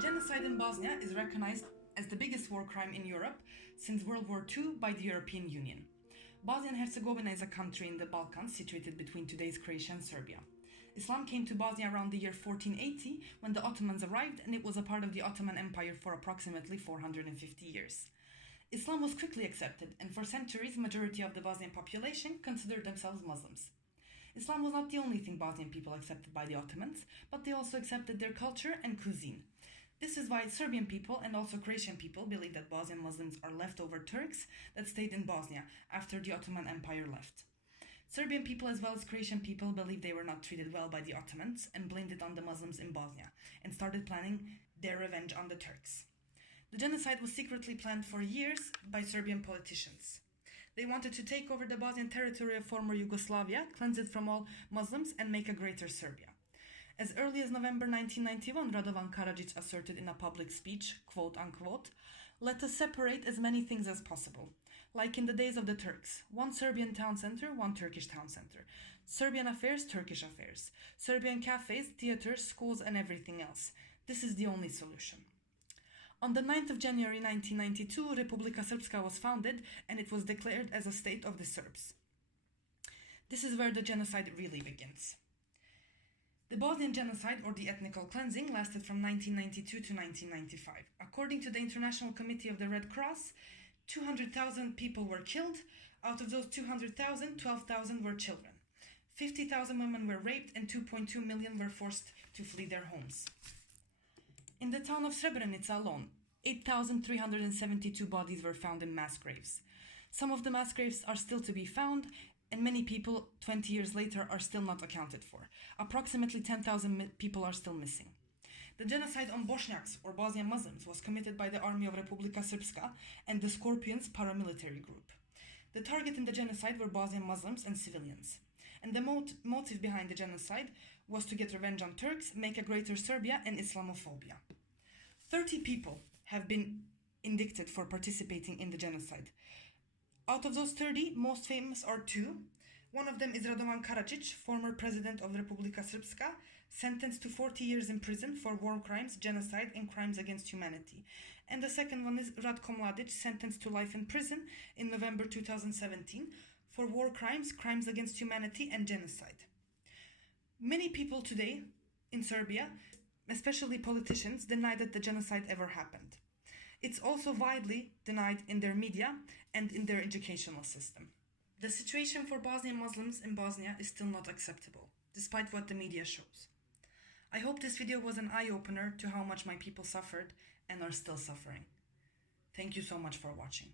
Genocide in Bosnia is recognized as the biggest war crime in Europe since World War II by the European Union. Bosnia and Hercegovina is a country in the Balkans situated between today's Croatia and Serbia. Islam came to Bosnia around the year 1480 when the Ottomans arrived, and it was a part of the Ottoman Empire for approximately 450 years. Islam was quickly accepted, and for centuries, the majority of the Bosnian population considered themselves Muslims. Islam was not the only thing Bosnian people accepted by the Ottomans, but they also accepted their culture and cuisine. This is why Serbian people and also Croatian people believe that Bosnian Muslims are leftover Turks that stayed in Bosnia after the Ottoman Empire left. Serbian people as well as Croatian people believe they were not treated well by the Ottomans and blamed it on the Muslims in Bosnia and started planning their revenge on the Turks. The genocide was secretly planned for years by Serbian politicians. They wanted to take over the Bosnian territory of former Yugoslavia, cleanse it from all Muslims, and make a greater Serbia. As early as November 1991, Radovan Karadzic asserted in a public speech, quote unquote, "Let us separate as many things as possible. Like in the days of the Turks, one Serbian town center, one Turkish town center. Serbian affairs, Turkish affairs. Serbian cafes, theaters, schools, and everything else. This is the only solution." On the 9th of January 1992, Republika Srpska was founded, and it was declared as a state of the Serbs. This is where the genocide really begins. The Bosnian genocide, or the ethnical cleansing, lasted from 1992 to 1995. According to the International Committee of the Red Cross, 200,000 people were killed. Out of those 200,000, 12,000 were children. 50,000 women were raped and 2.2 million were forced to flee their homes. In the town of Srebrenica alone, 8,372 bodies were found in mass graves. Some of the mass graves are still to be found, and many people 20 years later are still not accounted for. Approximately 10,000 people are still missing. The genocide on Bosniaks, or Bosnian Muslims, was committed by the army of Republika Srpska and the Scorpions paramilitary group. The target in the genocide were Bosnian Muslims and civilians. And the motive behind the genocide was to get revenge on Turks, make a greater Serbia, and Islamophobia. 30 people have been indicted for participating in the genocide. Out of those 30, most famous are two. One of them is Radovan Karadzic, former president of Republika Srpska, sentenced to 40 years in prison for war crimes, genocide, and crimes against humanity. And the second one is Ratko Mladic, sentenced to life in prison in November 2017 for war crimes, crimes against humanity, and genocide. Many people today in Serbia, especially politicians, deny that the genocide ever happened. It's also widely denied in their media and in their educational system. The situation for Bosnian Muslims in Bosnia is still not acceptable, despite what the media shows. I hope this video was an eye-opener to how much my people suffered and are still suffering. Thank you so much for watching.